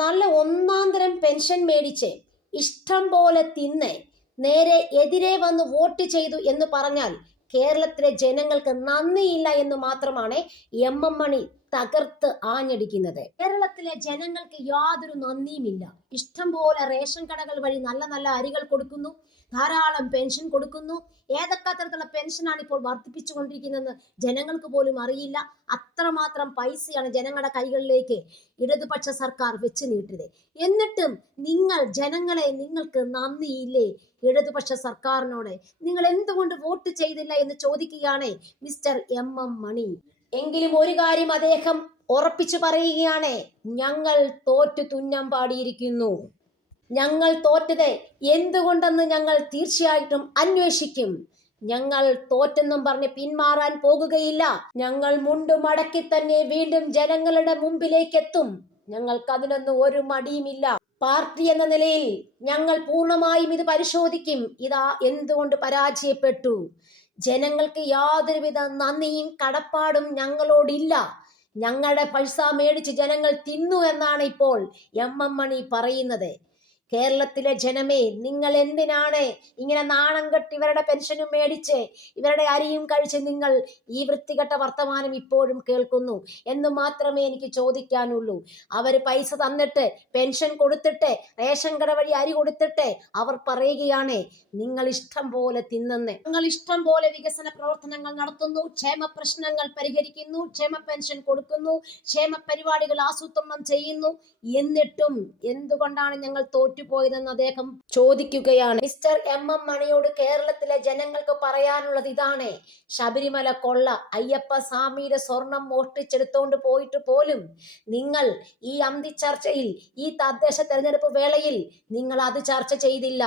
നല്ല ഒന്നാന്തരം പെൻഷൻ മേടിച്ച് ഇഷ്ടം പോലെ തിന്ന് നേരെ എതിരെ വന്ന് വോട്ട് ചെയ്തു എന്ന് പറഞ്ഞാൽ കേരളത്തിലെ ജനങ്ങൾക്ക് നന്ദിയില്ല എന്ന് മാത്രമാണ് എം എം മണി തകർത്ത് ആഞ്ഞടിക്കുന്നത്. കേരളത്തിലെ ജനങ്ങൾക്ക് യാതൊരു നന്ദിയുമില്ല. ഇഷ്ടം പോലെ റേഷൻ കടകൾ വഴി നല്ല നല്ല അരികൾ കൊടുക്കുന്നു. ധാരാളം പെൻഷൻ കൊടുക്കുന്നു. ഏതൊക്കെ തരത്തിലുള്ള പെൻഷനാണ് ഇപ്പോൾ വർദ്ധിപ്പിച്ചുകൊണ്ടിരിക്കുന്നതെന്ന് ജനങ്ങൾക്ക് പോലും അറിയില്ല. അത്രമാത്രം പൈസയാണ് ജനങ്ങളുടെ കൈകളിലേക്ക് ഇടതുപക്ഷ സർക്കാർ വെച്ച് നീട്ടിയത് എന്നിട്ടും നിങ്ങൾ ജനങ്ങളെ നിങ്ങൾക്ക് നന്ദിയില്ലേ? ഇടതുപക്ഷ സർക്കാരിനോട് നിങ്ങൾ എന്തുകൊണ്ട് വോട്ട് ചെയ്തില്ല എന്ന് ചോദിക്കുകയാണ് മിസ്റ്റർ എം എം മണി. എങ്കിലും ഒരു കാര്യം അദ്ദേഹം ഉറപ്പിച്ചു പറയുകയാണ്. ഞങ്ങൾ തോറ്റു തുന്നം പാടിയിരിക്കുന്നു. ഞങ്ങൾ തോറ്റത് എന്തുകൊണ്ടെന്ന് ഞങ്ങൾ തീർച്ചയായിട്ടും അന്വേഷിക്കും. ഞങ്ങൾ തോറ്റെന്നും പറഞ്ഞ് പിന്മാറാൻ പോകുകയില്ല. ഞങ്ങൾ മുണ്ടു മടക്കി തന്നെ വീണ്ടും ജനങ്ങളുടെ മുമ്പിലേക്ക് എത്തും ഞങ്ങൾക്ക് അതിനൊന്നും ഒരു മടിയുമില്ല. പാർട്ടി എന്ന നിലയിൽ ഞങ്ങൾ പൂർണമായും ഇത് പരിശോധിക്കും. ഇതാ എന്തുകൊണ്ട് പരാജയപ്പെട്ടു. ജനങ്ങൾക്ക് യാതൊരുവിധ നന്ദിയും കടപ്പാടും ഞങ്ങളോടില്ല. ഞങ്ങളുടെ പൈസ മേടിച്ച് ജനങ്ങൾ തിന്നു എന്നാണ് ഇപ്പോൾ എം എം മണി പറയുന്നത്. കേരളത്തിലെ ജനമേ നിങ്ങൾ എന്തിനാണ് ഇങ്ങനെ നാണം കെട്ട് ഇവരുടെ പെൻഷനും മേടിച്ച് ഇവരുടെ അരിയും കഴിച്ച് നിങ്ങൾ ഈ വൃത്തികെട്ട വർത്തമാനം ഇപ്പോഴും കേൾക്കുന്നു? എന്ന് മാത്രമേ എനിക്ക് ചോദിക്കാനുള്ളൂ. അവർ പൈസ തന്നിട്ട് പെൻഷൻ കൊടുത്തിട്ട് റേഷൻ കട വഴി അരി കൊടുത്തിട്ട് അവർ പറയുകയാണ് നിങ്ങൾ ഇഷ്ടം പോലെ തിന്നെന്ന്. നിങ്ങൾ ഇഷ്ടം പോലെ വികസന പ്രവർത്തനങ്ങൾ നടത്തുന്നു. ക്ഷേമ പ്രശ്നങ്ങൾ പരിഹരിക്കുന്നു. ക്ഷേമ പെൻഷൻ കൊടുക്കുന്നു. ക്ഷേമ പരിപാടികൾ ആസൂത്രണം ചെയ്യുന്നു. എന്നിട്ടും എന്തുകൊണ്ടാണ് ഞങ്ങൾ തോറ്റുപോയതെന്ന് അദ്ദേഹം ചോദിക്കുകയാണ്. മിസ്റ്റർ എം എം മണിയോട് കേരളത്തിലെ ജനങ്ങൾക്ക് പറയാനുള്ളത് ഇതാണ്. ശബരിമല കൊള്ള അയ്യപ്പ സ്വാമിയുടെ സ്വർണം മോഷ്ടിച്ചെടുത്തോണ്ട് പോയിട്ട് പോലും നിങ്ങൾ ഈ അന്തി ചർച്ചയിൽ ഈ തദ്ദേശ തെരഞ്ഞെടുപ്പ് വേളയിൽ നിങ്ങൾ അത് ചർച്ച ചെയ്തില്ല.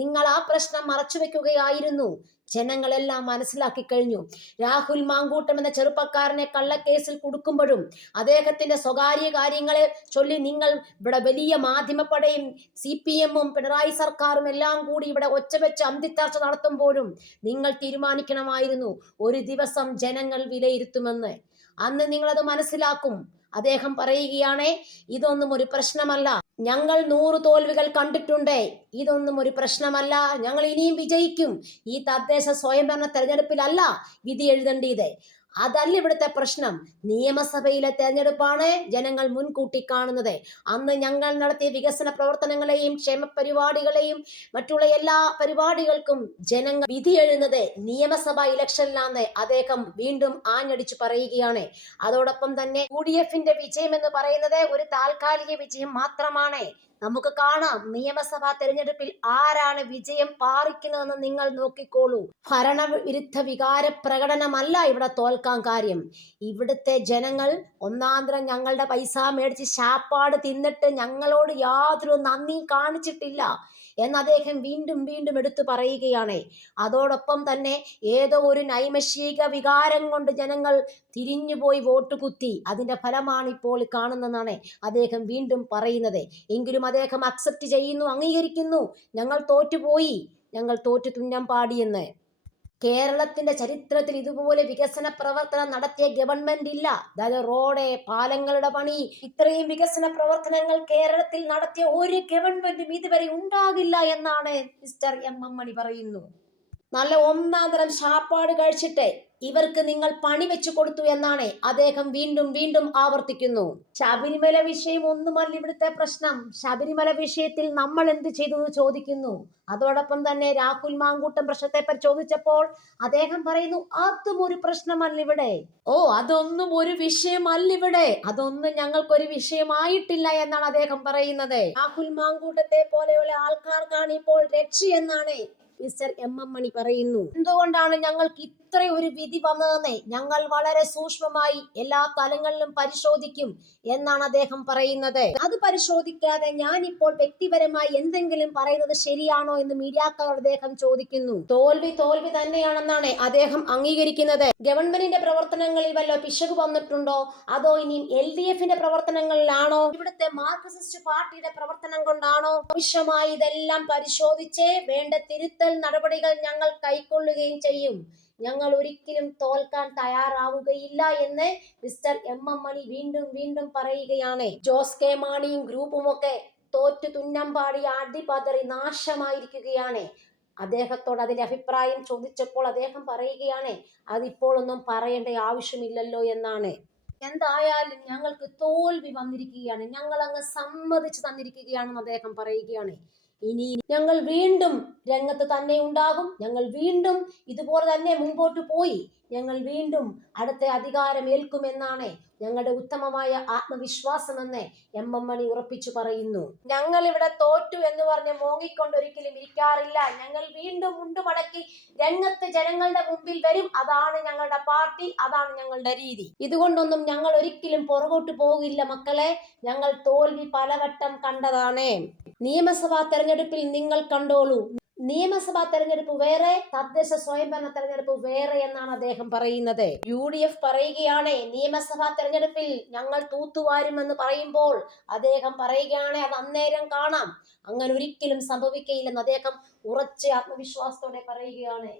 നിങ്ങൾ ആ പ്രശ്നം മറച്ചുവെക്കുകയായിരുന്നു. ജനങ്ങളെല്ലാം മനസ്സിലാക്കി കഴിഞ്ഞു. രാഹുൽ മാങ്കൂട്ടം എന്ന ചെറുപ്പക്കാരനെ കള്ളക്കേസിൽ കുടുക്കുമ്പോഴും അദ്ദേഹത്തിന്റെ സ്വകാര്യ കാര്യങ്ങളെ ചൊല്ലി നിങ്ങൾ ഇവിടെ വലിയ മാധ്യമപ്പടയും സി പി എമ്മും പിണറായി സർക്കാരും എല്ലാം കൂടി ഇവിടെ ഒച്ചവെച്ച് അന്തിച്ചർച്ച നടത്തുമ്പോഴും നിങ്ങൾ തീരുമാനിക്കണമായിരുന്നു. ഒരു ദിവസം ജനങ്ങൾ വിലയിരുത്തുമെന്ന്. അന്ന് നിങ്ങളത് മനസ്സിലാക്കും. അദ്ദേഹം പറയുകയാണ് ഇതൊന്നും ഒരു പ്രശ്നമല്ല. ഞങ്ങൾ നൂറ് തോൽവികൾ കണ്ടിട്ടുണ്ട്. ഇതൊന്നും ഒരു പ്രശ്നമല്ല. ഞങ്ങൾ ഇനിയും വിജയിക്കും. ഈ തദ്ദേശ സ്വയംഭരണ തെരഞ്ഞെടുപ്പിലല്ല വിധി എഴുതേണ്ടത്. അതല്ല ഇവിടുത്തെ പ്രശ്നം. നിയമസഭയിലെ തെരഞ്ഞെടുപ്പാണ് ജനങ്ങൾ മുൻകൂട്ടി കാണുന്നത്. അന്ന് ഞങ്ങൾ നടത്തിയ വികസന പ്രവർത്തനങ്ങളെയും ക്ഷേമ പരിപാടികളെയും മറ്റുള്ള എല്ലാ പരിപാടികൾക്കും ജനങ്ങൾ വിധി എഴുതുന്നത് നിയമസഭാ ഇലക്ഷനിലാന്ന് അദ്ദേഹം വീണ്ടും ആഞ്ഞടിച്ചു പറയുകയാണ്. അതോടൊപ്പം തന്നെ യു ഡി എഫിന്റെ വിജയം എന്ന് പറയുന്നത് ഒരു താൽക്കാലിക വിജയം മാത്രമാണ്. നമുക്ക് കാണാം നിയമസഭാ തെരഞ്ഞെടുപ്പിൽ ആരാണ് വിജയം പാറിക്കുന്നതെന്ന് നിങ്ങൾ നോക്കിക്കോളൂ. ഭരണവിരുദ്ധ വികാര പ്രകടനമല്ല ഇവിടെ തോൽക്കാൻ കാര്യം. ഇവിടുത്തെ ജനങ്ങൾ ഒന്നാന്തരം ഞങ്ങളുടെ പൈസ മേടിച്ച് ശാപ്പാട് തിന്നിട്ട് ഞങ്ങളോട് യാതൊരു നന്ദിയും കാണിച്ചിട്ടില്ല എന്ന് അദ്ദേഹം വീണ്ടും വീണ്ടും എടുത്തു പറയുകയാണ്. അതോടൊപ്പം തന്നെ ഏതോ ഒരു നൈമഷിക വികാരം കൊണ്ട് ജനങ്ങൾ തിരിഞ്ഞുപോയി വോട്ട് കുത്തി. അതിന്റെ ഫലമാണ് ഇപ്പോൾ കാണുന്നതെന്നാണ് അദ്ദേഹം വീണ്ടും പറയുന്നത്. എങ്കിലും അദ്ദേഹം അക്സെപ്റ്റ് ചെയ്യുന്നു അംഗീകരിക്കുന്നു. ഞങ്ങൾ തോറ്റുപോയി. ഞങ്ങൾ തോറ്റു തുന്നം പാടിയെന്ന് കേരളത്തിന്റെ ചരിത്രത്തിൽ ഇതുപോലെ വികസന പ്രവർത്തനം നടത്തിയ ഗവൺമെന്റ് ഇല്ല. അതായത് റോഡ് പാലങ്ങളുടെ പണി. ഇത്രയും വികസന പ്രവർത്തനങ്ങൾ കേരളത്തിൽ നടത്തിയ ഒരു ഗവൺമെന്റും ഇതുവരെ ഉണ്ടാകില്ല എന്നാണ് മിസ്റ്റർ എം എം മണി പറയുന്നു. നല്ല ഒന്നാം തരം ശാപ്പാട് കഴിച്ചിട്ട് ഇവർക്ക് നിങ്ങൾ പണി വെച്ചു കൊടുത്തു എന്നാണ് അദ്ദേഹം വീണ്ടും വീണ്ടും ആവർത്തിക്കുന്നു. ശബരിമല വിഷയം ഒന്നുമല്ല ഇവിടുത്തെ പ്രശ്നം. ശബരിമല വിഷയത്തിൽ നമ്മൾ എന്ത് ചെയ്തു എന്ന് ചോദിക്കുന്നു. അതോടൊപ്പം തന്നെ രാഹുൽ മാങ്കൂട്ടം പ്രശ്നത്തെ പറ്റി ചോദിച്ചപ്പോൾ അദ്ദേഹം പറയുന്നു അതും ഒരു പ്രശ്നമല്ല ഇവിടെ. ഓ അതൊന്നും ഒരു വിഷയമല്ല ഇവിടെ. അതൊന്നും ഞങ്ങൾക്കൊരു വിഷയമായിട്ടില്ല എന്നാണ് അദ്ദേഹം പറയുന്നത്. രാഹുൽ മാങ്കൂട്ടത്തെ പോലെയുള്ള ആൾക്കാർക്കാണ് ഇപ്പോൾ രക്ഷ എന്നാണ് മിസ്റ്റർ എം എം മണി പറയുന്നു. എന്തുകൊണ്ടാണ് ഞങ്ങൾക്ക് ഇത്ര ഒരു വിധി വന്നതെന്ന്? ഞങ്ങൾ വളരെ സൂക്ഷ്മമായി എല്ലാ തലങ്ങളിലും പരിശോധിക്കും എന്നാണ് അദ്ദേഹം പറയുന്നത്. അത് പരിശോധിക്കാതെ ഞാൻ ഇപ്പോൾ വ്യക്തിപരമായി എന്തെങ്കിലും പറയുന്നത് ശരിയാണോ എന്ന് മീഡിയക്കാരോട് അദ്ദേഹം ചോദിക്കുന്നു. തോൽവി തോൽവി തന്നെയാണെന്നാണ് അദ്ദേഹം അംഗീകരിക്കുന്നത്. ഗവൺമെന്റിന്റെ പ്രവർത്തനങ്ങളിൽ വല്ല പിശക് വന്നിട്ടുണ്ടോ? അതോ ഇനിയും എൽ ഡി എഫിന്റെ പ്രവർത്തനങ്ങളിലാണോ? ഇവിടുത്തെ മാർക്സിസ്റ്റ് പാർട്ടിയുടെ പ്രവർത്തനം കൊണ്ടാണോ? ആവശ്യമായി ഇതെല്ലാം പരിശോധിച്ച് വേണ്ട തിരുത്തൽ നടപടികൾ ഞങ്ങൾ കൈക്കൊള്ളുകയും ചെയ്യും. ഞങ്ങൾ ഒരിക്കലും തോൽക്കാൻ തയ്യാറാവുകയില്ല എന്ന് മിസ്റ്റർ എം എം മണി വീണ്ടും വീണ്ടും പറയുകയാണ്. ജോസ് കെ മാണിയും ഗ്രൂപ്പും ഒക്കെ തോറ്റു തുന്നമ്പാടി അടിപതറി നാശമായിരിക്കുകയാണ്. അദ്ദേഹത്തോട് അതിന്റെ അഭിപ്രായം ചോദിച്ചപ്പോൾ അദ്ദേഹം പറയുകയാണ് അതിപ്പോഴൊന്നും പറയേണ്ട ആവശ്യമില്ലല്ലോ എന്നാണ്. എന്തായാലും ഞങ്ങൾക്ക് തോൽവി വന്നിരിക്കുകയാണ്. ഞങ്ങൾ അങ്ങ് സമ്മതിച്ചു തന്നിരിക്കുകയാണെന്ന് അദ്ദേഹം പറയുകയാണ്. ഇനി ഞങ്ങൾ വീണ്ടും രംഗത്ത് തന്നെ ഉണ്ടാകും. ഞങ്ങൾ വീണ്ടും ഇതുപോലെ തന്നെ മുമ്പോട്ട് പോയി. ഞങ്ങൾ വീണ്ടും അടുത്ത അധികാരം ഏൽക്കുമെന്നാണ് ഞങ്ങളുടെ ഉത്തമമായ ആത്മവിശ്വാസമെന്ന് എം എം മണി ഉറപ്പിച്ചു പറയുന്നു. ഞങ്ങൾ ഇവിടെ തോറ്റു എന്ന് പറഞ്ഞ് മോങ്ങിക്കൊണ്ട് ഒരിക്കലും ഇരിക്കാറില്ല. ഞങ്ങൾ വീണ്ടും മുണ്ടുമടക്കി രംഗത്ത് ജനങ്ങളുടെ മുമ്പിൽ വരും. അതാണ് ഞങ്ങളുടെ പാർട്ടി അതാണ് ഞങ്ങളുടെ രീതി. ഇതുകൊണ്ടൊന്നും ഞങ്ങൾ ഒരിക്കലും പുറകോട്ട് പോകില്ല മക്കളെ. ഞങ്ങൾ തോൽവി പലവട്ടം കണ്ടതാണ്. നിയമസഭാ തെരഞ്ഞെടുപ്പിൽ നിങ്ങൾ കണ്ടോളൂ. നിയമസഭാ തെരഞ്ഞെടുപ്പ് വേറെ തദ്ദേശ സ്വയംഭരണ തെരഞ്ഞെടുപ്പ് വേറെ എന്നാണ് അദ്ദേഹം പറയുന്നത്. യു ഡി എഫ് പറയുകയാണ് നിയമസഭാ തെരഞ്ഞെടുപ്പിൽ ഞങ്ങൾ തൂത്തുവാരുമെന്ന് പറയുമ്പോൾ അദ്ദേഹം പറയുകയാണ് അത് അന്നേരം കാണാം. അങ്ങനെ ഒരിക്കലും സംഭവിക്കയില്ലെന്ന് അദ്ദേഹം ഉറച്ച ആത്മവിശ്വാസത്തോടെ പറയുകയാണ്.